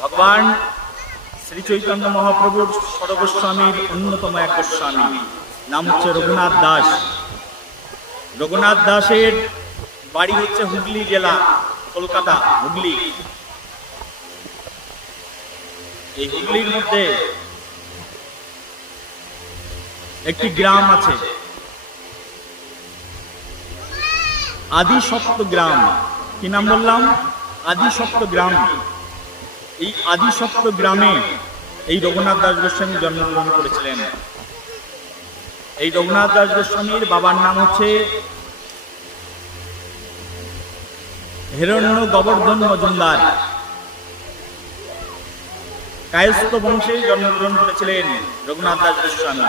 ভগবান শ্রী চৈতন্য মহাপ্রভুর সর্বস্বামীর অন্যতম এক গোস্বামী, নাম হচ্ছে রঘুনাথ দাস। রঘুনাথ দাসের বাড়ি হচ্ছে হুগলি জেলা, কলকাতা হুগলি। এই হুগলির মধ্যে একটি গ্রাম আছে, আদিসপ্ত গ্রাম। কি নাম বললাম? আদিসপ্ত গ্রাম। এই আদিসপ্ত গ্রামে এই রঘুনাথ দাস গোস্বামী জন্মগ্রহণ করেছিলেন। এই রঘুনাথ দাস গোস্বামীর বাবার নাম হচ্ছে হিরণ্য গোবর্ধন মজুমদার। কায়স্থ বংশে জন্মগ্রহণ করেছিলেন রঘুনাথ দাস গোস্বামী।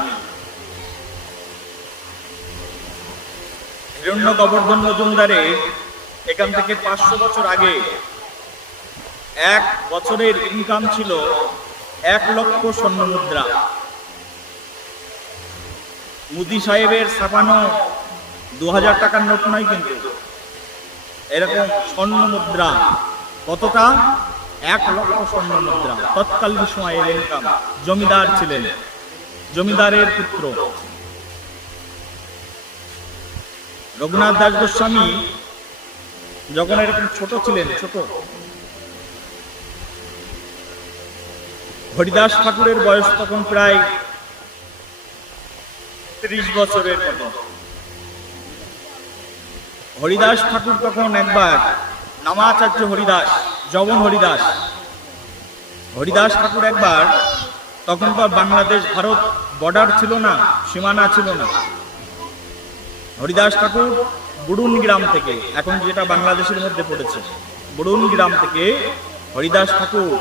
হিরণ্য গোবর্ধন মজুমদারের এখান থেকে 500 বছর আগে এক বছরের ইনকাম ছিল 1 লক্ষ স্বর্ণ মুদ্রা। মুদি সাহেবের ছাপানো 2000 টাকার নোট নয়, কিন্তু এরকম স্বর্ণ মুদ্রা কতটা? 1 লক্ষ স্বর্ণ মুদ্রা। তৎকালীন সময়ের ইনকাম। জমিদার ছিলেন, জমিদারের পুত্র। রঘুনাথ দাস গোস্বামী যখন এরকম ছোট ছিলেন, ছোট, হরিদাস ঠাকুরের বয়স তখন প্রায় 30 বছরের মতো। হরিদাস ঠাকুর তখন একবার নামাচার্য হরিদাস, যবন হরিদাস, হরিদাস ঠাকুর একবার, তখন তো বাংলাদেশ ভারত বর্ডার ছিল না, সীমানা ছিল না। হরিদাস ঠাকুর বুড়ুন গ্রাম থেকে, এখন যেটা বাংলাদেশের মধ্যে পড়েছে, বুড়ুন গ্রাম থেকে হরিদাস ঠাকুর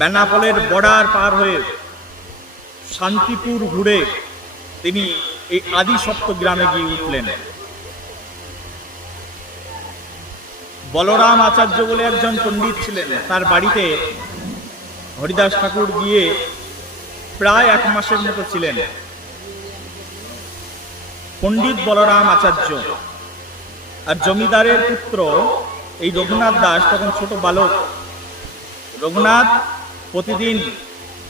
বেনাপোলের বর্ডার পার হয়ে শান্তিপুর ঘুরে তিনি এই আদিসপ্ত গ্রামে গিয়ে উঠলেন। বলরাম আচার্য বলে একজন পণ্ডিত ছিলেন, তার বাড়িতে হরিদাস ঠাকুর গিয়ে প্রায় 1 মাসের মতো ছিলেন। পণ্ডিত বলরাম আচার্য আর জমিদারের পুত্র এই রঘুনাথ দাস তখন ছোট বালক। রঘুনাথ প্রতিদিন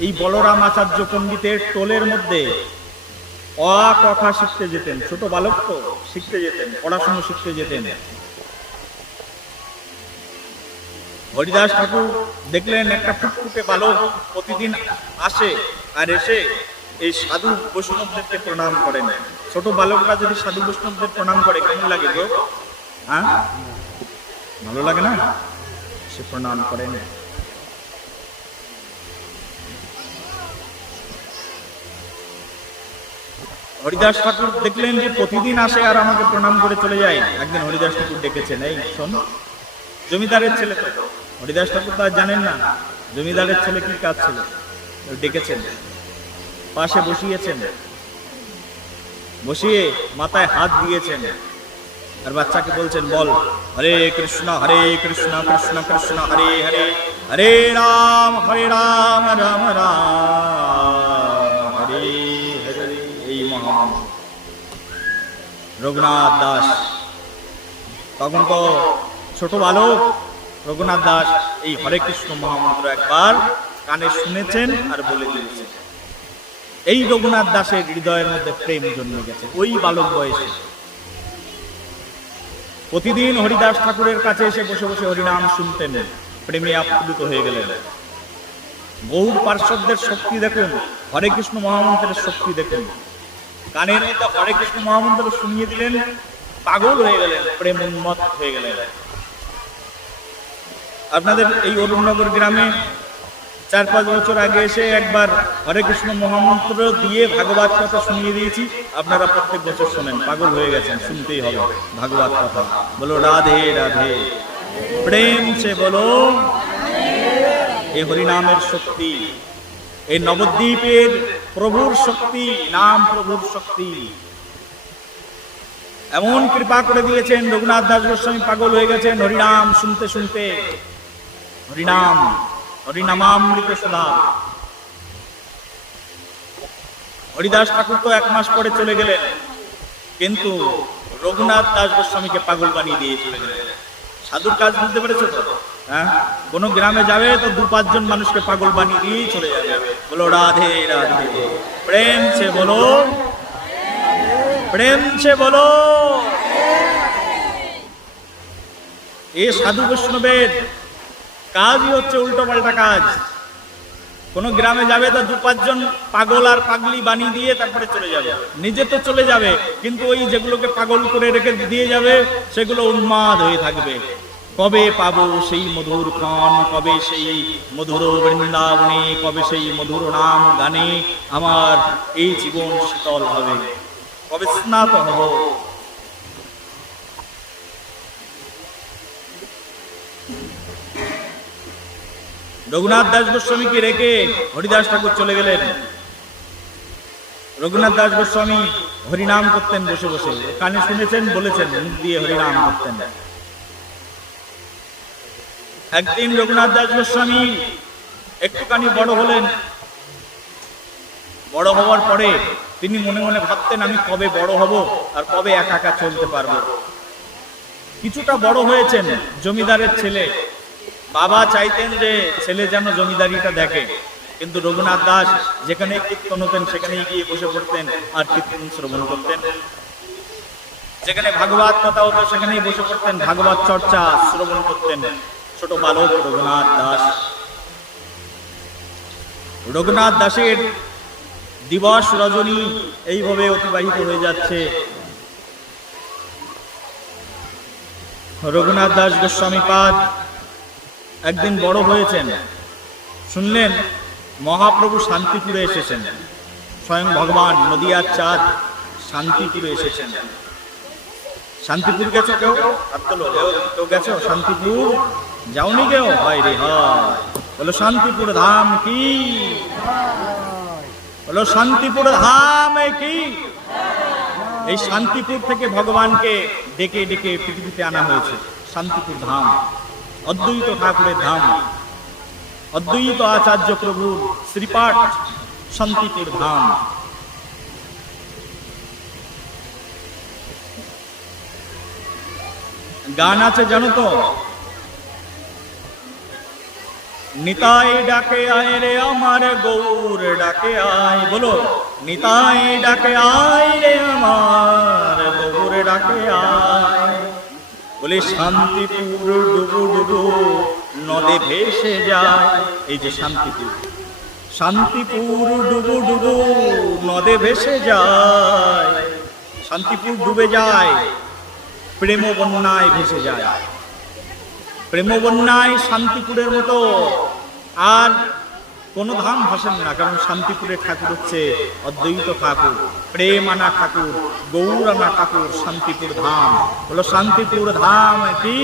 এই বলরাম আচার্য পণ্ডিতের টোলের মধ্যে অ কথা শিখতে যেতেন। ছোট বালক তো, শিখতে যেতেন, পড়াশুনো শিখতে যেতেন। হরিদাস ঠাকুর দেখলেন একটা ফুটফুটে বালক প্রতিদিন আসে, আর এসে এই সাধু বৈষ্ণবদেরকে প্রণাম করেন। ছোট বালকরা যদি সাধু বৈষ্ণবদের প্রণাম করে কেমন লাগে গো? হ্যাঁ, ভালো লাগে না? সে প্রণাম করেন। হরিদাস ঠাকুর দেখলেন যে প্রতিদিন আসে আর আমাকে প্রণাম করে চলে যায়। একদিন হরিদাস ঠাকুর ডেকেছেন, এই শোন, জমিদারের ছেলে তো, হরিদাস ঠাকুর তো আর জানেন না জমিদারের ছেলে কি কাজ ছিল। ডেকেছেন, পাশে বসিয়েছেন, বসিয়ে মাথায় হাত দিয়েছেন, আর বাচ্চাকে বলছেন, বল হরে কৃষ্ণ কৃষ্ণ কৃষ্ণ হরে হরে, হরে রাম রাম রাম হরে হরে। এই মহান রঘুনাথ দাস তখন তো ছোট বালক। রঘুনাথ দাস এই হরে কৃষ্ণ মহামন্ত্র একবার কানে শুনেছেন আর বলে দিয়েছেন। এই রঘুনাথ দাসের হৃদয়ের মধ্যে প্রেম জন্মে গেছে ওই বালক বয়সে। প্রতিদিন হরিদাস ঠাকুরের কাছে এসে বসে বসে হরিনাম শুনতেন, প্রেমে আপ্লুত হয়ে গেলেন। গৌর পার্শ্বদের শক্তি দেখুন, হরে কৃষ্ণ মহামন্ত্রের শক্তি দেখুন। কানের মধ্যে হরে কৃষ্ণ মহামন্ত্র শুনিয়ে দিলেন, পাগল হয়ে গেলেন, প্রেম উন্মত্ত হয়ে গেলেন। আপনাদের এই অরুণনগর গ্রামে 4-5 বছর আগে এসে একবার হরে কৃষ্ণ মহামন্ত্র দিয়ে ভাগবত কথা শুনিয়ে দিয়েছি। আপনারা প্রত্যেক বছর শোনেন, পাগল হয়ে গেছেন, শুনতেই হবে ভাগবত কথা। বলো রাধে রাধে, প্রেম সে বলো। এই হরিনামের শক্তি, এই নবদ্বীপের প্রভুর শক্তি, নাম প্রভুর শক্তি এমন কৃপা করে দিয়েছেন। রঘুনাথ দাস গোস্বামী পাগল হয়ে গেছেন হরিনাম শুনতে শুনতে। হরিনাম, হরিনামামৃত সদা। হরিদাস ঠাকুর তো 1 মাস পরে চলে গেলেন, কিন্তু রঘুনাথ দাস গোস্বামীকে পাগল বানিয়ে দিয়ে চলে গেলেন। সাধুর কাজ বুঝতে পেরেছ তো? হ্যাঁ, কোন গ্রামে যাবে তো 2-5 জন মানুষকে পাগল বানিয়ে দিয়ে চলে যাবে। বলো রাধে রাধে, প্রেম সে বলো, প্রেম সে বলো। এই সাধু বৈষ্ণবের কাজই হচ্ছে উল্টো পাল্টা কাজ। কোন গ্রামে যাবে তো 2-5 জন পাগল আর পাগলি বানিয়ে দিয়ে তারপরে চলে যাবে। নিজে তো চলে যাবে, কিন্তু ওই যেগুলোকে পাগল করে রেখে দিয়ে যাবে সেগুলো উন্মাদ হয়ে থাকবে। কবে পাবো সেই মধুর ক্ষণ, কবে সেই মধুর বৃন্দাবনে, কবে সেই মধুর নাম গানে আমার এই জীবন শীতল হবে, কবে স্নাত হব। রঘুনাথ দাস গোস্বামীকে রেখে হরিদাস ঠাকুর চলে গেলেন। রঘুনাথ দাস গোস্বামী হরিনাম করতেন বসে বসে, কানে শুনেছেন, বলেছেন, মুখ দিয়ে হরিনাম করতেন। একদিন রঘুনাথ দাস গোস্বামী একটুখানি বড় হলেন। বড় হওয়ার পরে তিনি মনে মনে ভাবতেন, আমি কবে বড় হব আর কবে একা একা চলতে পারবো। কিছুটা বড় হয়েছেন, জমিদারের ছেলে। বাবা চাইতেন যে ছেলে যেন জমিদারিটা দেখে, কিন্তু রঘুনাথ দাস যেখানে কীর্তন হতেন সেখানেই গিয়ে বসে পড়তেন আর কীর্তন শ্রবণ করতেন। যেখানে ভাগবত কথা হতো সেখানেই বসে পড়তেন, ভাগবত চর্চা শ্রবণ করতেন। ছোট বালক রঘুনাথ দাস। রঘুনাথ দাসের দিবস রজনী এইভাবে অতিবাহিত হয়ে যাচ্ছে। রঘুনাথ দাস গোস্বামী পাদ একদিন বড় হয়েছেন, শুনলেন মহাপ্রভু শান্তিপুরে এসেছেন। স্বয়ং ভগবান নদিয়ার চাঁদ শান্তিপুরে এসেছেন। শান্তিপুর গেছো কেউ? কেউ গেছো শান্তিপুর? যাওনি কেউ? হয় রে হয়। বলো শান্তিপুর ধাম কি, বলো শান্তিপুর ধাম কি। এই শান্তিপুর থেকে ভগবানকে ডেকে ডেকে পৃথিবীতে আনা হয়েছে। শান্তিপুর ধাম অদ্বৈত ঠাকুরের ধাম, অদ্বৈত আচার্য প্রভুর শ্রীপাঠ শান্তিপুর ধাম। গান আছে জানো তো, নিতাই ডাকে আয় রে আমার গৌর ডাকে আয়। বলো নিতাই ডাকে আয় রে আমার গৌর ডাকে আয়। বলে শান্তিপুর ডুবু ডুবু নদে ভেসে যায়। এই যে শান্তিপুর, শান্তিপুর ডুবু ডুবু নদে ভেসে যায়। শান্তিপুর ডুবে যায়, প্রেম বন্যায় ভেসে যায়। প্রেম বন্যায় শান্তিপুরের মতো আর কোনো ধাম ভাসেন না, কারণ শান্তিপুরের ঠাকুর হচ্ছে অদ্বৈত ঠাকুর, প্রেম আনা ঠাকুর, গৌর আনা ঠাকুর। শান্তিপুর ধাম হলো শান্তিপুর ধাম কি।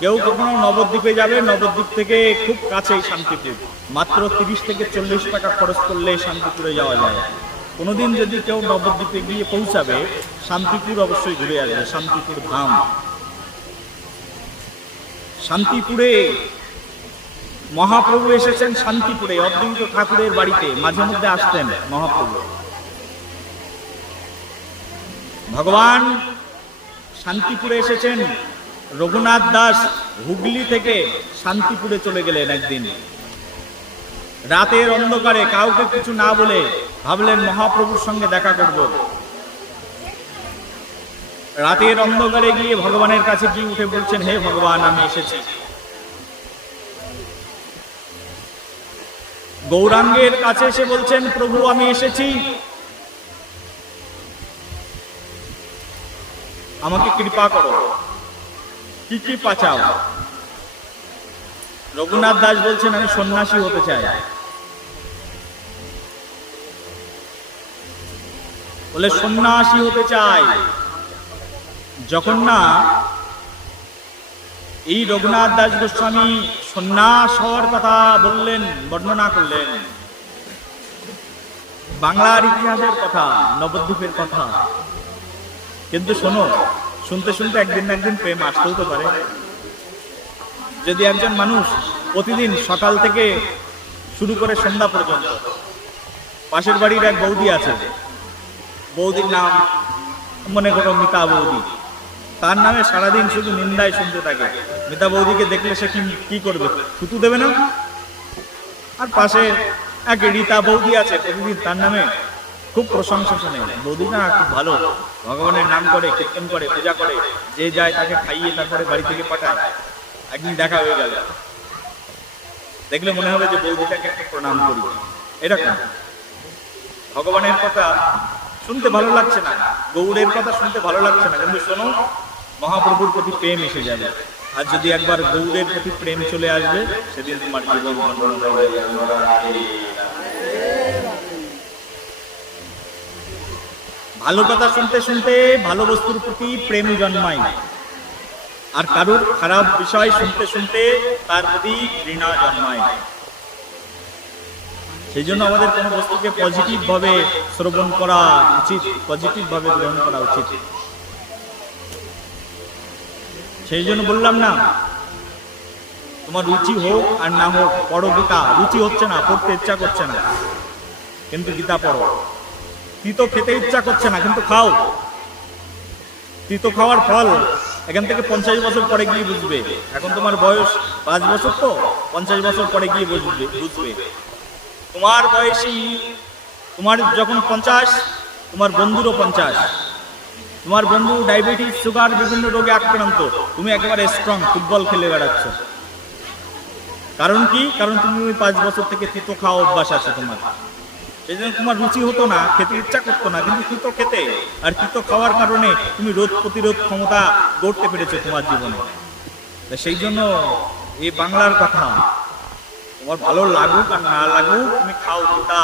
কেউ কখনো নবদ্বীপে যাবে, নবদ্বীপ থেকে খুব কাছেই শান্তিপুর, মাত্র 30 থেকে 40 টাকা খরচ করলে শান্তিপুরে যাওয়া যায়। কোনোদিন যদি কেউ নবদ্বীপে গিয়ে পৌঁছাবে, শান্তিপুর অবশ্যই ঘুরে আসবে। শান্তিপুর ধাম। শান্তিপুরে মহাপ্রভু এসেছেন। শান্তিপুরে অদ্বৈত ঠাকুরের বাড়িতে মাঝে মধ্যে আসতেন মহাপ্রভু। ভগবান শান্তিপুরে এসেছেন। রঘুনাথ দাস হুগলি থেকে শান্তিপুরে চলে গেলেন একদিন রাতের অন্ধকারে, কাউকে কিছু না বলে। ভাবলেন মহাপ্রভুর সঙ্গে দেখা করব। রাতের অন্ধকারে গিয়ে ভগবানের কাছে গিয়ে উঠে বলছেন, হে ভগবান, আমি এসেছি। গৌরাঙ্গের কাছে এসে বলছেন, প্রভু আমি এসেছি, আমাকে কৃপা করো, কি কৃপা চাও? রঘুনাথ দাস বলছেন, আমি সন্ন্যাসী হতে চাই। বলে সন্ন্যাসী হতে চাই। যখন না এই রঘুনাথ দাস গোস্বামী সন্ন্যাস হওয়ার কথা বললেন, বর্ণনা করলেন, বাংলার ইতিহাসের কথা, নবদ্বীপের কথা। কিন্তু শোনো, শুনতে শুনতে একদিন না একদিন প্রেম আসতেও তো পারে। যদি একজন মানুষ প্রতিদিন সকাল থেকে শুরু করে সন্ধ্যা পর্যন্ত, পাশের বাড়ির এক বৌদি আছে, বৌদির নাম মনে করো মিতা বৌদি, তার নামে সারাদিন শুধু নিন্দায় শুনতে থাকে। মিতা বৌদিকে দেখলে সে কি করবে? থুতু দেবে না? আর পাশে এক রীতা বৌদি আছে, প্রতিদিন তার নামে খুব প্রশংসা শোনে। বৌদিটা খুব ভালো, ভগবানের নাম করে, কীর্তন করে, পূজা করে, যে যায় তাকে খাইয়ে তারপরে বাড়ি থেকে পাঠায়। একদিন দেখা হয়ে গেল, দেখলে মনে হবে যে বৌদিটাকে একটা প্রণাম করি। এরকম ভগবানের কথা শুনতে ভালো লাগছে না, গৌড়ের কথা শুনতে ভালো লাগছে না, কিন্তু শোনো, মহাপ্রভুর প্রতি প্রেম এসে যাবে। আর যদি একবার গৌড়ের প্রতি প্রেম চলে আসবে, সেদিন তোমার জীবন ভালো কথা শুনতে শুনতে ভালো বস্তুর প্রতি প্রেম জন্মায়, আর কারুর খারাপ বিষয় শুনতে শুনতে তার প্রতি ঘৃণা জন্মায়। সেই জন্য আমাদের কোনো বস্তুকে পজিটিভ ভাবে শ্রবণ করা উচিত, পজিটিভ ভাবে গ্রহণ করা উচিত। সেই জন্য বললাম না, তোমার রুচি হোক আর না হোক, পড়ো গীতা। রুচি হচ্ছে না, পড়তে ইচ্ছা করছে না, কিন্তু গীতা পড়ো। তিতো খেতে ইচ্ছা করছে না, কিন্তু খাও। তিতো খাওয়ার ফল এখান থেকে 50 বছর পরে গিয়ে বুঝবে। এখন তোমার বয়স 5 বছর, তো 50 বছর পরে গিয়ে বুঝবে। তোমার বয়সী, তোমার যখন 50, তোমার বন্ধুরও 50, তোমার বন্ধু ডায়াবেটিস, সুগার, বিভিন্ন রোগে আক্রান্ত, তুমি একেবারে স্ট্রং, ফুটবল খেলে বেড়াচ্ছ। কারণ কি? কারণ তুমি 5 বছর থেকে তিতো খাওয়া অভ্যাস আছে তোমার। সেই জন্য তোমার রুচি হতো না, খেতে ইচ্ছা করতো না, কিন্তু তিতো খেতে আর তিতো খাওয়ার কারণে তুমি রোগ প্রতিরোধ ক্ষমতা গড়তে পেরেছো তোমার জীবনে। সেই জন্য এই বাংলার কথা, তোমার ভালো লাগুক আর না লাগুক, তুমি খাও গীতা।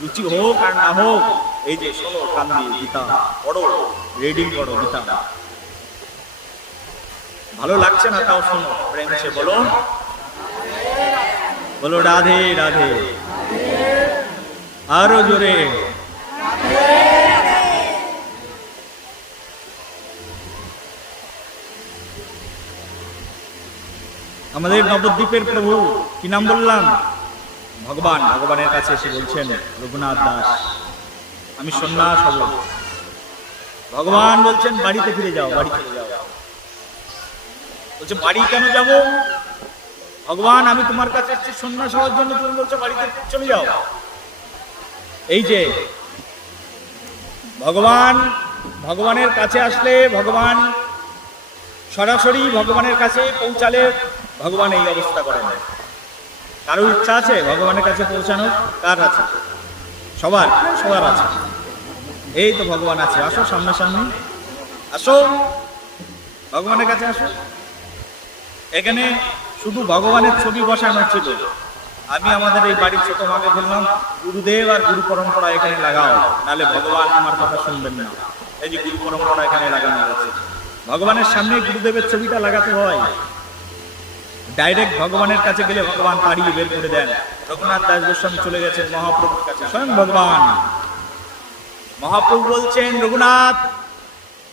রুচি হোক আর না হোক, এই যে শোনো, কান দিয়ে গীতা পড়ো, রিডিং করো গীতা। ভালো লাগছে না তাও শোনো, প্রেম সে বলো, বলো রাধে রাধে, আরো জোরে। আমাদের নবদ্বীপের প্রভু, কি নাম বললাম? ভগবান। ভগবানের কাছে এসে বলছেন, রঘুনাথ দাস, আমি সন্ন্যাস হব। ভগবান বলছেন, বাড়িতে ফিরে যাও, বাড়ি ফিরে যাও। বলছে, বাড়ি কেন যাব? ভগবান, আমি তোমার কাছে এসেছি সন্ন্যাস হওয়ার জন্য, তুমি বলছো বাড়িতে চলে যাও। এই যে ভগবানের কাছে আসলে, ভগবান সরাসরি ভগবানের কাছে পৌঁছালে ভগবান এই অবস্থা করেন। কারো ইচ্ছা আছে ভগবানের কাছে পৌঁছানোর? কার আছে? সবার আছে। এই তো ভগবান আছে, আসো সামনাসামনি, আসো ভগবানের কাছে আসো। এখানে শুধু ভগবানের ছবি বসানো ছিল। আমি আমাদের এই বাড়ির ছোট মাকে বললাম, গুরুদেব আর গুরু পরম্পরা এখানে লাগাও, নাহলে ভগবান আমার কথা শুনবেন না। এই যে গুরু পরম্পরা এখানে লাগানো হয়েছে, ভগবানের সামনে গুরুদেবের ছবিটা লাগাতে হয়। ডাইরেক্ট ভগবানের কাছে গেলে ভগবান তাড়িয়ে বের করে দেন। রঘুনাথ দাস গোস্বামী চলে গেছেন মহাপ্রভুর কাছে, স্বয়ং ভগবান। মহাপ্রভু বলছেন, রঘুনাথ,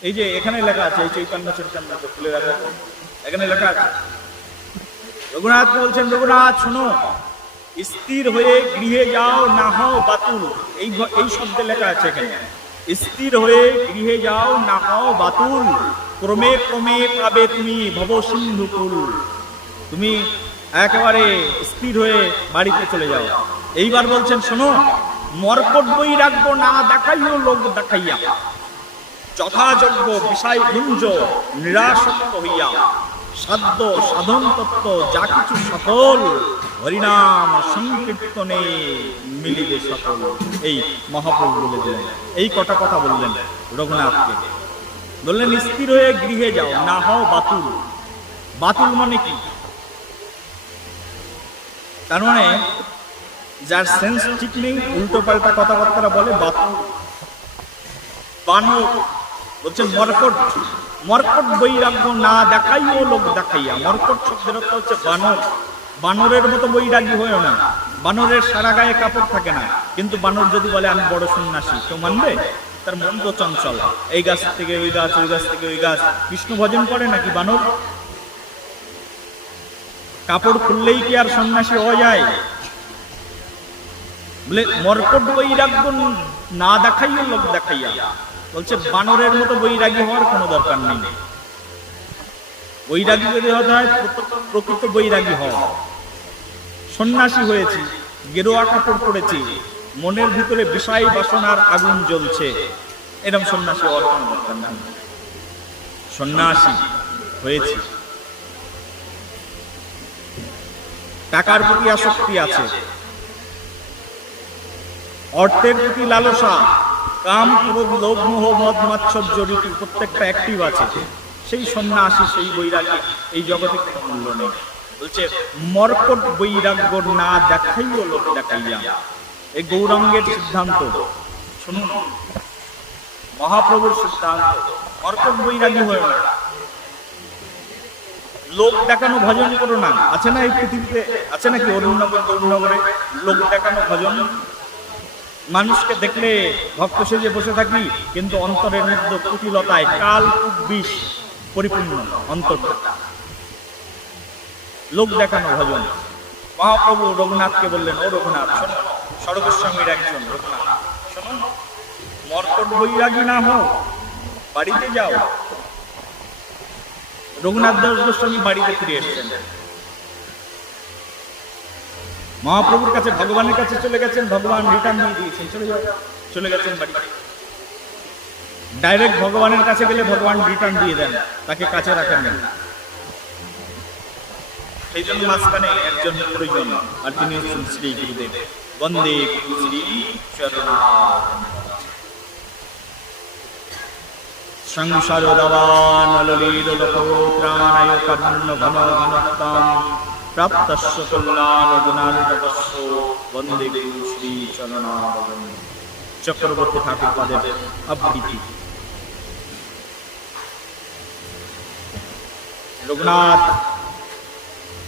এই যে এখানে লেখা আছে, এই চৈতন্য চরিতামৃত খুলে রাখা, এখানে লেখা আছে। রঘুনাথ বলছেন, রঘুনাথ শোনো, স্থির হয়ে গৃহে যাও, না হও বাতুল। এই শব্দে লেখা আছে এখানে, স্থির হয়ে গৃহে যাও, না হও বাতুল। ক্রমে ক্রমে পাবে তুমি ভব সিন্ধু কুল। তুমি একেবারে স্থির হয়ে বাড়িতে চলে যাও। এইবার বলছেন, শোনো, মর্কট বই রাখবো না দেখাইও লোক দেখাইয়া, যথাযোগ্য বিষয় গুঞ্জ নিরাসক্ত হইয়া, সাধ্য সাধন তত্ত্ব যা কিছু সকল, হরিনাম সংকীর্তনে মিলিবে সকল। এই মহাপ্রভু বলে দিলেন, এই কটা কথা বললেন রঘুনাথকে। বললেন, স্থির হয়ে গৃহে যাও, না হও বাতুল। বাতুল মানে কি? তার মানে যার সেন্স ঠিক নেই, উল্টো পাল্টা কথাবার্তা বলে, বাতুল। বানর বলছেন, মর্কট বৈরাগ্য না দেখাইও লোক দেখাইয়া। মর্কট শব্দের অর্থ হচ্ছে বানর। বানরের মতো বৈরাগী হয়েও না। বানরের সারা গায়ে কাপড় থাকে না, কিন্তু বানর যদি বলে আমি বড় সন্ন্যাসী, কেউ মানবে? তার মন তো চঞ্চল, এই গাছ থেকে ওই গাছ, ওই গাছ থেকে ওই গাছ। বিষ্ণু ভজন করে নাকি বানর? কাপড় খুললেই কি আর সন্ন্যাসী হওয়া যায়? বলে মর্কট বৈরাগ্য না দেখাইও লোক দেখাইয়া। বলছে বানরের মতো বৈরাগী হওয়ার কোনো দরকার নেই। বৈরাগী যদি হতে হয় প্রকৃত বৈরাগী হও। সন্ন্যাসী হয়েছি, গেরুয়া কাপড় পরেছি, মনের ভিতরে বিষয় বাসনার আগুন জ্বলছে, এরকম সন্ন্যাসী হওয়ার কোনো দরকার নেই। সন্ন্যাসী হয়েছি, টাকার প্রতি আসক্তি আছে, অর্থের প্রতি লালসা, কাম, ক্রোধ, লোভ, মোহ, মদ, মাৎসর্য রীতি প্রত্যেকটা অ্যাক্টিভ আছে, সেই সন্ন্যাসী, সেই বৈরাগী এই জগতে কোনো মূল্য নেই। বলছে মর্কট বৈরাগ্য না দেখাইও লোক দেখাইয়া। এই গৌরাঙ্গের সিদ্ধান্ত শুনুন, মহাপ্রভুর সিদ্ধান্ত। মর্কট বৈরাগী হয়ে না, লোক দেখানো ভজন করো না। আছে না এই পৃথিবীতে, আছে নাকি অরুণনগর গৌরনগরে লোক দেখানো ভজন? মানুষকে দেখলে ভক্ত সেজে বসে থাকি, কিন্তু অন্তরের মধ্যে কুটিলতায় কাল বিষ পরিপূর্ণ অন্তরটা। লোক দেখানো ভজন। মহাপ্রভু রঘুনাথকে বললেন, ও রঘুনাথ শোনো, স্বর্গস্বামীর একজন রঘুনাথ শোনো, মর্কট বৈরাগী না হও, বাড়িতে যাও। রঘুনাথ দাস গোস্বামী বাড়িতে ফিরে এসেছেন, মহাপ্রভুর কাছে ভগবানের কাছে চলে গেছেন, ভগবান রিটার্ন দিয়ে দিয়েছেন, চলে গেছেন বাড়িতে। ডাইরেক্ট ভগবানের কাছে গেলে ভগবান রিটার্ন দিয়ে দেন, তাকে কাছে রাখেন না। সেই জন্য মাঝখানে একজন প্রয়োজন, আর তিনি হচ্ছেন শ্রী গুরুদেব। বন্দে গুরু শ্রী চরণারবিন্দ। সংসার দাবান ললিত লোকত্রাণায় কর্ণ ঘন ঘনত্তাম প্রাপ্তস্য কল্যাণ গুণানুতপস্য বন্দে গুরু শ্রী চরণারবিন্দ। চক্রবর্তী ঠাকুর পাদের আবৃত্তি। রঘুনাথ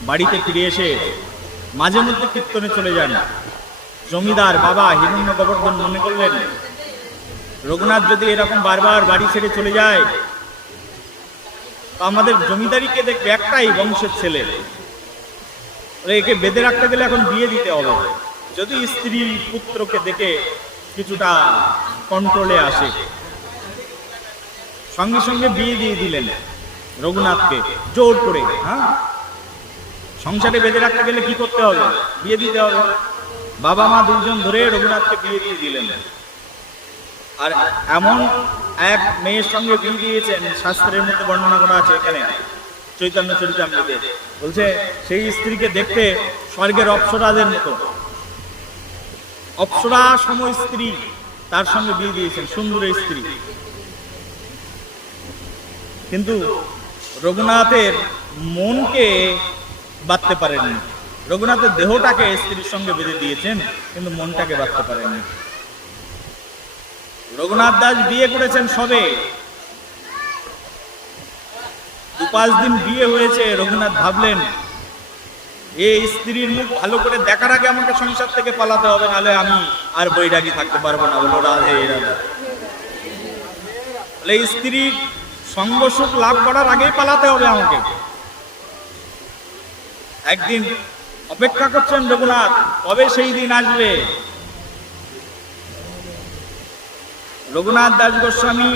বাড়িতে ফিরে এসে মাঝে মধ্যে কীর্তনে চলে যান। জমিদার বাবা হিরণ্য গোবর্ধন মনে করলেন, রঘুনাথ যদি এরকম বারবার বাড়ি ছেড়ে চলে যায়, তো আমাদের জমিদারিকে দেখবে, একটাই বংশের ছেলে, একে বেঁধে রাখতে গেলে এখন বিয়ে দিতে হবে। যদি স্ত্রী পুত্রকে দেখে কিছুটা কন্ট্রোলে আসে, সঙ্গে সঙ্গে বিয়ে দিয়ে দিলেন রঘুনাথকে জোর করে। হ্যাঁ, সংসারে বেঁধে রাখতে গেলে কি করতে হবে? বিয়ে দিতে হবে। বাবা মা দুইজন ধরে রঘুনাথকে বিয়ে দিয়ে দিলেন। আর এমন এক মেয়ের সঙ্গে বিয়ে দিয়েছেন, শাস্ত্রের মধ্যে বর্ণনা করা আছে এখানে চৈতন্য চরিতামৃতে। বলছে সেই স্ত্রীকে দেখতে স্বর্গের অপ্সরাদের মতো, অপ্সরা সম স্ত্রী, তার সঙ্গে বিয়ে দিয়েছেন, সুন্দর স্ত্রী। কিন্তু রঘুনাথের মনকে বাঁধতে পারেননি। রঘুনাথের দেহটাকে স্ত্রীর সঙ্গে বেঁধে দিয়েছেন, কিন্তু মনটাকে বাঁধতে পারেননি। রঘুনাথ দাস বিয়ে করেছেন সবে 2-5 দিন বিয়ে হয়েছে। রঘুনাথ ভাবলেন, এই স্ত্রীর মুখ ভালো করে দেখার আগে আমাকে সংসার থেকে পালাতে হবে, নাহলে আমি আর বৈরাগী থাকতে পারবো না। বলো রাধে রাধে। স্ত্রীর সঙ্গ সুখ লাভ করার আগেই পালাতে হবে আমাকে। একদিন অপেক্ষা করছেন রঘুনাথ, কবে সেই দিন আসবে। রঘুনাথ দাস গোস্বামী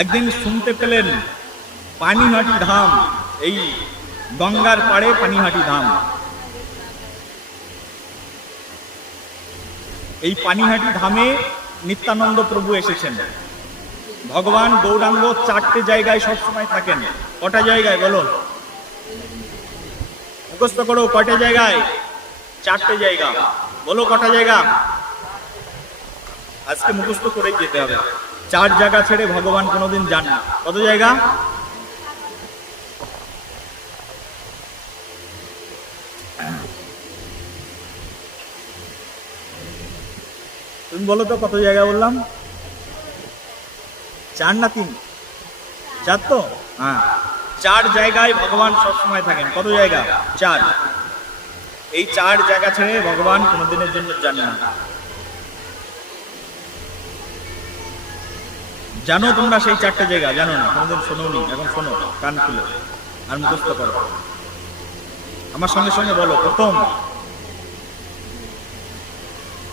একদিন শুনতে পেলেন পানিহাটি ধাম, এই গঙ্গার পাড়ে পানিহাটি ধাম। এই পানিহাটি ধামে নিত্যানন্দ প্রভু এসেছেন। ভগবান গৌরাঙ্গ 4টে জায়গায় সবসময় থাকেন। কটা জায়গায় বলো? মুখস্থ করো, কয়টা জায়গায়? 4টে জায়গা। বলো কটা জায়গা? আজকে মুখস্থ করেই যেতে হবে। 4 জায়গা ছেড়ে ভগবান কোনোদিন যান না। কত জায়গা? তুমি বলো তো কত জায়গা বললাম? 4 না 3? 4 তো? হ্যাঁ, 4 জায়গায় ভগবান সবসময় থাকেন। কত জায়গা? 4। এই 4 জায়গা ছেড়ে ভগবান কোনোদিনের জন্য যান না। জানো তোমরা সেই 4টে জায়গা? জানো না? কোনোদিন শোনোনি? এখন শোনো, কান খুলে আর মুখস্থ করো। আমার সঙ্গে সঙ্গে বলো। প্রথম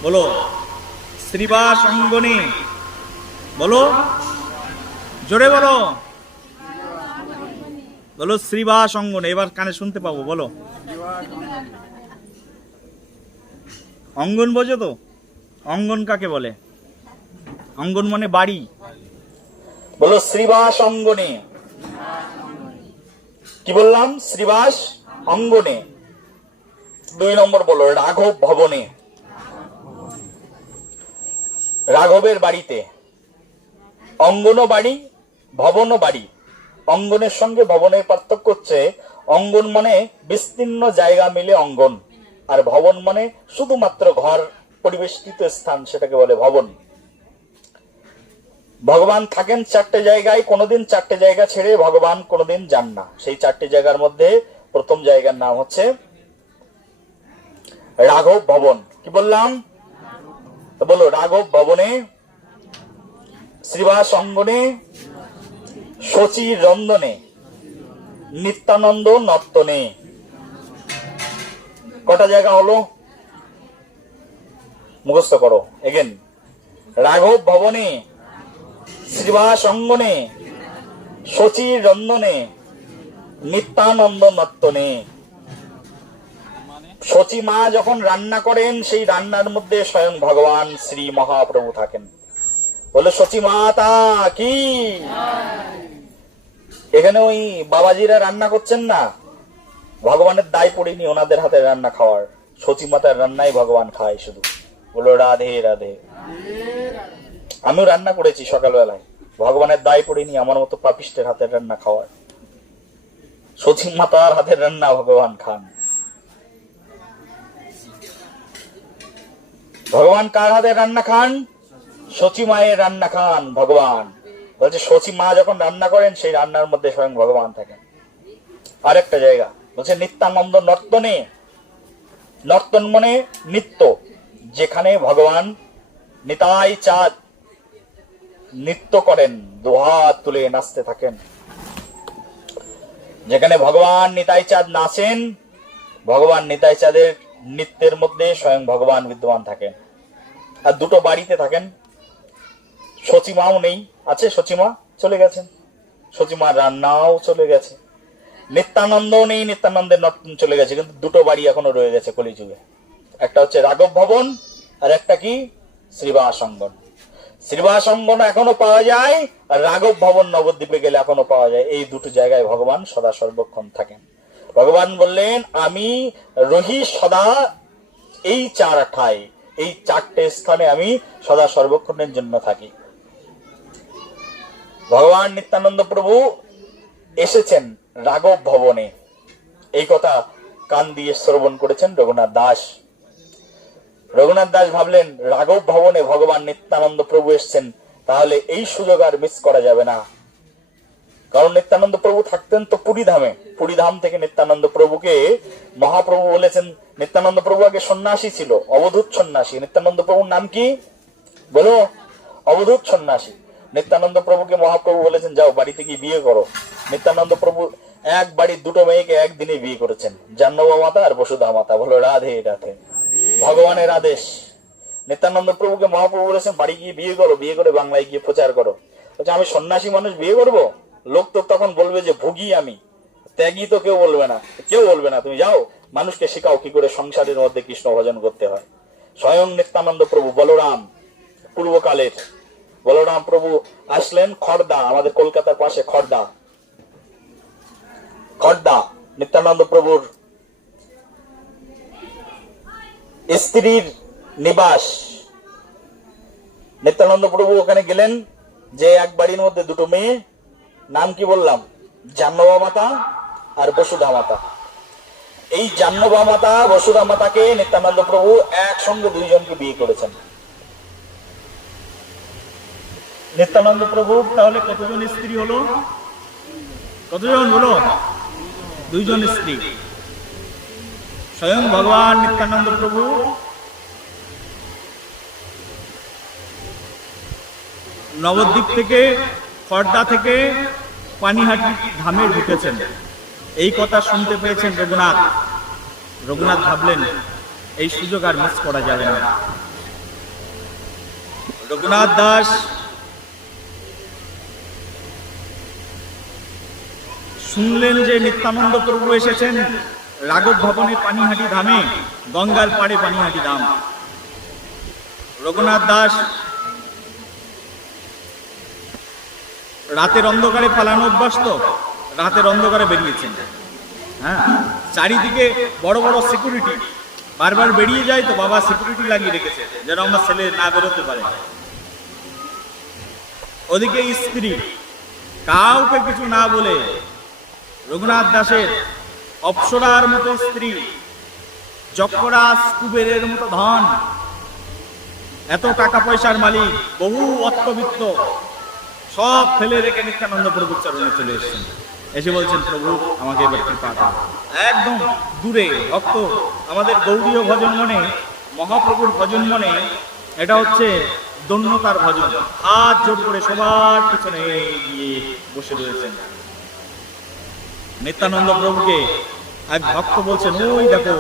বলো শ্রীবাস অঙ্গনে, বলো জোরে বলো, বলো শ্রীবাস অঙ্গনে। এবার কানে শুনতে পাবো, বলো। অঙ্গন বোঝো তো? অঙ্গন কাকে বলে? অঙ্গন মানে বাড়ি। বলো শ্রীবাস অঙ্গনে। কি বললাম? শ্রীবাস অঙ্গনে। 2 নম্বর বলো রাঘব ভবনে, রাঘবের বাড়িতে। অঙ্গনও বাড়ি, ভবনও বাড়ি। অঙ্গনের সঙ্গে ভবনের পার্থক্য হচ্ছে, অঙ্গন মানে বিস্তীর্ণ জায়গা মিলে অঙ্গন, আর ভবন মানে শুধুমাত্র ঘর পরিবেষ্টিত স্থান, সেটাকে বলে ভবন। ভগবান থাকেন 4টে জায়গায়, কোনোদিন 4টে জায়গা ছেড়ে ভগবান কোনোদিন যান না। সেই 4টে জায়গার মধ্যে প্রথম জায়গার নাম হচ্ছে রাঘব ভবন। কি বললাম? বলো রাঘব ভবনে, শ্রীবাস অঙ্গনে, শচী রন্দনে, নিত্যানন্দ নর্তনে। কটা জায়গা হলো? মুখস্থ করো এগেন। রাঘব ভবনে, শ্রীবাস অঙ্গনে, শচী রন্দনে, নিত্যানন্দ নর্তনে। শচী মা যখন রান্না করেন, সেই রান্নার মধ্যে স্বয়ং ভগবান শ্রী মহাপ্রভু থাকেন। বলে শচী মাতা কি। এখানে ওই বাবাজিরা রান্না করছেন না, ভগবানের দায় পড়েনি ওনাদের হাতে রান্না খাওয়ার। শচী মাতার রান্নাই ভগবান খায় শুধু। বলো রাধে রাধে। আমিও রান্না করেছি সকালবেলায়, ভগবানের দায় পড়েনি আমার মতো পাপিষ্টের হাতের রান্না খাওয়ার। শচী মাতার হাতের রান্না ভগবান খান। ভগবান কার হাতের রান্না খান? শচী মায়ের রান্না খান ভগবান। বলছে শচী মা যখন রান্না করেন, সেই রান্নার মধ্যে স্বয়ং ভগবান থাকেন। আরেকটা জায়গা বলছে নিত্যানন্দ নর্তনে। নর্তন মানে নৃত্য, যেখানে ভগবান নিতাই চাঁদ নৃত্য করেন, দুহাত তুলে নাচতে থাকেন। যেখানে ভগবান নিতাই চাঁদ নাচেন, ভগবান নিতাই চাঁদের নৃত্যের মধ্যে স্বয়ং ভগবান বিদ্যমান থাকেন। আর দুটো বাড়িতে থাকেন। শচীমাও নেই, আছে শচীমা, চলে গেছেন। শচীমার রান্নাও চলে গেছে। নিত্যানন্দ নেই, নিত্যানন্দের নর্তন চলে গেছে, কিন্তু দুটো বাড়ি এখনো রয়ে গেছে কলিযুগে। একটা হচ্ছে রাঘব ভবন, আর একটা কি? শ্রীবাস অঙ্গন। শ্রীবাস অঙ্গন এখনো পাওয়া যায়, আর রাঘব ভবন নবদ্বীপে গেলে এখনো পাওয়া যায়। এই দুটো জায়গায় ভগবান সদা সর্বক্ষণ থাকেন। ভগবান বললেন আমি রহি সদা এই 4 ঠায়, এই 4টে স্থানে আমি সদা সর্বক্ষণের জন্য থাকি। ভগবান নিত্যানন্দ প্রভু এসেছেন রাঘব ভবনে, এই কথা কান দিয়ে শ্রবণ করেছেন রঘুনাথ দাস। রঘুনাথ দাস ভাবলেন রাঘব ভবনে ভগবান নিত্যানন্দ প্রভু এসেছেন, তাহলে এই সুযোগ আর মিস করা যাবে না। কারণ নিত্যানন্দ প্রভু থাকতেন তো পুরীধামে। পুরীধাম থেকে নিত্যানন্দ প্রভুকে মহাপ্রভু বলেছেন, নিত্যানন্দ প্রভু আগে সন্ন্যাসী ছিল, অবধূত সন্ন্যাসী। নিত্যানন্দ প্রভুর নাম কি? বলো, অবধূত সন্ন্যাসী। নিত্যানন্দ প্রভুকে মহাপ্রভু বলেছেন যাও বাড়িতে গিয়ে বিয়ে করো। নিত্যানন্দ প্রভু এক বাড়ির দুটো মেয়েকে একদিনে বিয়ে করেছেন, জাহ্নবী মাতা আর বসুধা মাতা। বলো রাধে রাধে। ভগবানের আদেশ। নিত্যানন্দ প্রভুকে মহাপ্রভু বলেছেন বাড়ি গিয়ে বিয়ে করো, বিয়ে করে বাংলায় গিয়ে প্রচার করো। বলছে আমি সন্ন্যাসী মানুষ বিয়ে করবো? লোক তো তখন বলবে যে ভোগী আমি, ত্যাগী তো কেউ বলবে না, কেউ বলবে না। তুমি যাও মানুষকে শেখাও কি করে সংসারের মধ্যে কৃষ্ণ ভজন করতে হয়। স্বয়ং নিত্যানন্দ প্রভু বলরাম, পূর্বকালের বলরাম প্রভু আসলেন খড়দা, আমাদের কলকাতার পাশে খড়দা। খড়দা নিত্যানন্দ প্রভুর স্ত্রীর নিবাস। নিত্যানন্দ প্রভু ওখানে গেলেন, যে এক বাড়ির মধ্যে দুটো মেয়ে, নাম কি বললাম? জাহ্নবী মাতা আর বসুধা মাতা। এই জাহ্নবী মাতা বসুধা মাতাকে নিত্যানন্দ প্রভু একসঙ্গে দুইজনকে বিয়ে করেছেন। নিত্যানন্দ প্রভু তাহলে কতজন স্ত্রী হলো? কতজন বলো? 2 জন স্ত্রী। স্বয়ং ভগবান নিত্যানন্দ প্রভু নবদ্বীপ থেকে, খড়দা থেকে পানিহাটি ধামে ঢুকেছেন। এই কথা শুনতে পেয়েছেন রঘুনাথ। রঘুনাথ ভাবলেন এই সুযোগ আর মিস করা যাবে না। রঘুনাথ দাস শুনলেন যে নিত্যানন্দ প্রভু এসেছেন রাঘব ভবনে পানিহাটি ধামে, গঙ্গার পাড়ে পানিহাটি ধাম। রঘুনাথ দাস রাতের অন্ধকারে পালানো অভ্যাস, তো রাতের অন্ধকারে বেরিয়েছেন। হ্যাঁ, চারিদিকে বড় বড় সিকিউরিটি, বারবার বেরিয়ে যায় তো বাবা সিকিউরিটি লাগিয়ে রেখেছে যেন আমার ছেলে না বেরোতে পারে। ওদিকে স্ত্রী কাউকে কিছু না বলে রঘুনাথ দাসের অপ্সরার মতো স্ত্রী, যক্ষরাজ কুবেরের মতো ধন, এত টাকা পয়সার মালিক, বহু অর্থবিত্ত, সব ফেলে রেখে নিত্যানন্দ প্রভুর চরণে চলে এসেছেন। এসে বলছেন, প্রভু আমাকে এবার কৃপা করুন। একদম দূরে ভক্ত, আমাদের গৌড়ীয় ভজন মনে, মহাপ্রভুর ভজন মনে এটা হচ্ছে দন্যতার ভজন। হাত জোর করে সবার পিছনে গিয়ে বসে রয়েছেন। নিত্যানন্দ প্রভুকে এক ভক্ত বলছেন, ওই দেখো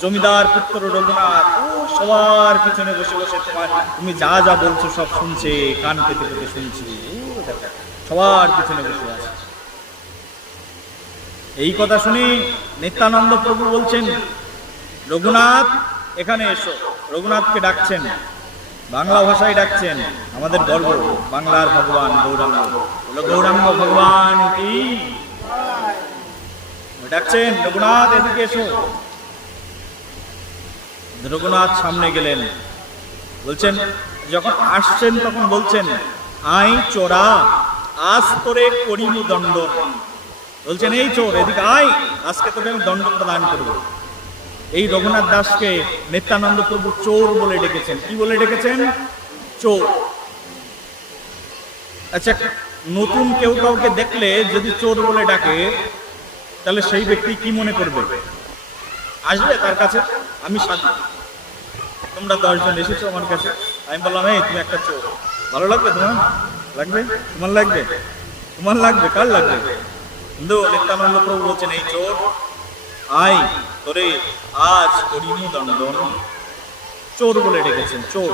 জমিদার পুত্র রঘুনাথ, ও সবার পিছনে বসে বসে তুমি যা যা বলছো সব শুনছে, কান পেতে পেতে শুনছি, সবার পিছনে বসে আছে। এই কথা শুনে নিত্যানন্দ প্রভু বলছেন, রঘুনাথ এখানে এসো। রঘুনাথকে ডাকছেন, বাংলা ভাষায় ডাকছেন, আমাদের গর্ব বাংলার ভগবান গৌরাঙ্গ। গৌরাঙ্গ ভগবান কি ডাকছেন, রঘুনাথ এদিকে এসো। রঘুনাথ সামনে গেলেন, বলছেন, যখন আসছেন তখন বলছেন, আই চোরা আজ তোরে করিমু দণ্ড। বলছেন, এই চোর এদিকে আয়, আজকে তোকে আমি দণ্ড প্রদান করব। এই রঘুনাথ দাসকে নিত্যানন্দ প্রভু চোর বলে ডেকেছেন। কি বলে ডেকেছেন? চোর। আচ্ছা, নতুন কেউ কাউকে দেখলে যদি চোর বলে ডাকে তাহলে সেই ব্যক্তি কি মনে করবে? আসবে তার কাছে, আমি সাথী, তোমরা 10 জন এসেছো আমার কাছে, আমি বললাম এই তুমি একটা চোর, ভালো লাগবে? তোমার লাগবে? তোমার লাগবে? তোমার লাগবে? কার লাগবে? কিন্তু নিত্যানন্দ প্রভু বলছেন, এই চোর আয় তোরে আজ করিমু দণ্ডন। চোর বলে ডেকেছেন, চোর।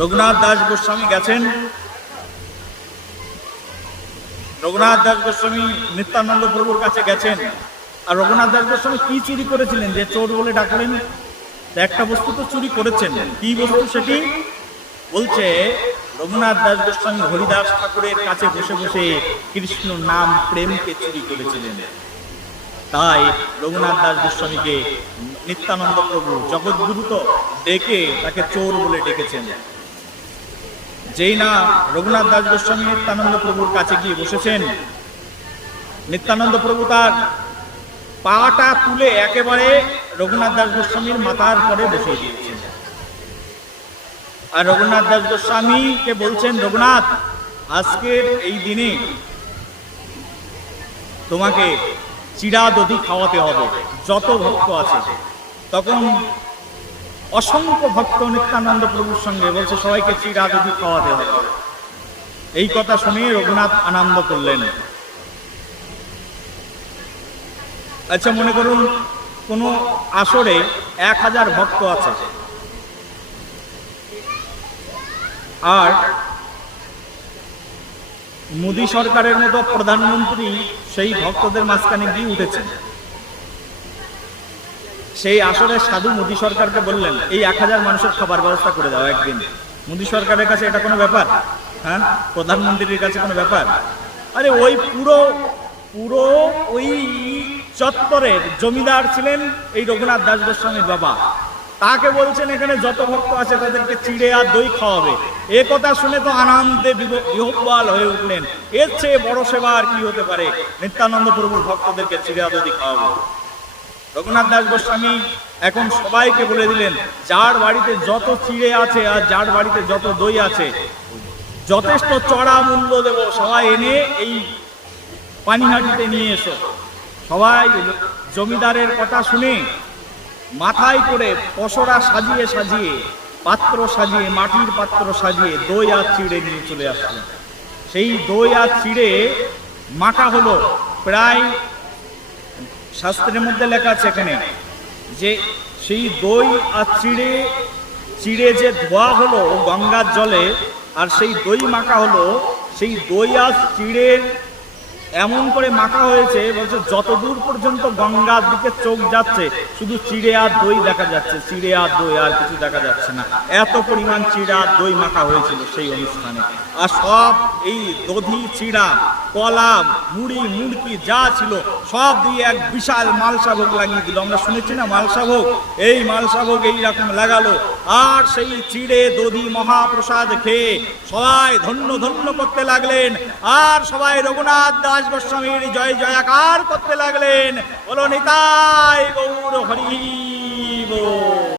রঘুনাথ দাস গোস্বামী গেছেন, রঘুনাথ দাস গোস্বামী নিত্যানন্দ প্রভুর কাছে গেছেন। আর রঘুনাথ দাস গোস্বামী কি চুরি করেছিলেন যে চোর বলে ডাকলেন? একটা বস্তু তো চুরি করেছেন। কি বস্তু সেটি? বলছে, রঘুনাথ দাস গোস্বামী হরিদাস ঠাকুরের কাছে বসে বসে কৃষ্ণ নাম প্রেমকে চুরি করেছিলেন। তাই রঘুনাথ দাস গোস্বামীকে নিত্যানন্দ প্রভু জগৎগুরু তো ডেকে তাকে চোর বলে ডেকেছেন। যেই না রঘুনাথ দাস গোস্বামী নিত্যানন্দ প্রভুর কাছে গিয়ে বসেছেন, নিত্যানন্দ প্রভু তার পাটা তুলে একেবারে রঘুনাথ দাস গোস্বামীর মাথার পরে বসিয়ে দিয়েছেন। আর রঘুনাথ দাস গোস্বামীকে বলছেন, রঘুনাথ আজকের এই দিনে তোমাকে চিড়া দধি খাওয়াতে হবে, যত ভক্ত আছে। তখন অসংখ্য ভক্ত নিত্যানন্দ প্রভুর সঙ্গে বলছে, সবাইকে চিড়া দধি খাওয়াতে হবে। এই কথা শুনে রঘুনাথ আনন্দ করলেন। আচ্ছা, মনে করুন কোন আসরে 1000 ভক্ত আছে, আর মোদী সরকারের মতো প্রধানমন্ত্রী সেই ভক্তদের মাঝখানে গিয়ে উঠেছেন। সেই আসরে সাধু মোদী সরকারকে বললেন, এই 1000 মানুষের খাবার ব্যবস্থা করে দাও একদিন। মোদী সরকারের কাছে এটা কোনো ব্যাপার? হ্যাঁ, প্রধানমন্ত্রীর কাছে কোনো ব্যাপার? আরে ওই পুরো ওই চত্বরের জমিদার ছিলেন এই রঘুনাথ দাস গোস্বামীর বাবা। তাকে বলছেন এখানে যত ভক্ত আছে তাদেরকে চিড়ে আর দই খাওয়াবে। এ কথা শুনে তো আনন্দে বিহ্বল হয়ে উঠলেন। এর চেয়ে বড় সেবা আর কি হতে পারে? নিত্যানন্দ প্রভুর ভক্তদেরকে চিড়ে আর দই খাওয়াবো। রঘুনাথ দাস গোস্বামী এখন সবাইকে বলে দিলেন, যার বাড়িতে যত চিড়ে আছে আর যার বাড়িতে যত দই আছে যথেষ্ট চড়া মূল্য দেব, সবাই এনে এই পানিহাটিতে নিয়ে এসো। সবাই জমিদারের কথা শুনে মাথায় করে পসরা সাজিয়ে সাজিয়ে পাত্র সাজিয়ে, মাটির পাত্র সাজিয়ে দই আর চিড়ে নিয়ে চলে আসলেন। সেই দই আর চিড়ে মাখা হলো প্রায়, শাস্ত্রের মধ্যে লেখা আছে এখানে যে সেই দই আর চিড়ে চিড়ে যে ধোয়া হলো গঙ্গার জলে আর সেই দই মাখা হলো, সেই দই আর চিড়ের এমন করে মাখা হয়েছে, বলছে যতদূর পর্যন্ত গঙ্গার দিকে চোখ যাচ্ছে শুধু চিড়ে আর দই দেখা যাচ্ছে, চিড়ে আর দই, আর কিছু দেখা যাচ্ছে না। এত পরিমাণ চিড়া আর দই মাখা হয়েছিল সেই অনুষ্ঠানে। আর সব এই দধি, চিড়া, কলা, মুড়ি, মুড়কি যা ছিল সব দিয়ে এক বিশাল মালসা ভোগ লাগিয়ে দিল। আমরা শুনেছি না মালসা ভোগ, এই মালসা ভোগ এইরকম লাগালো। আর সেই চিড়ে দধি মহাপ্রসাদ খেয়ে সবাই ধন্য ধন্য করতে লাগলেন। আর সবাই রঘুনাথ দাস গোস্বামীর জয় জয়াকার করতে লাগলেন। বলো নিতাই গৌর হরি বল।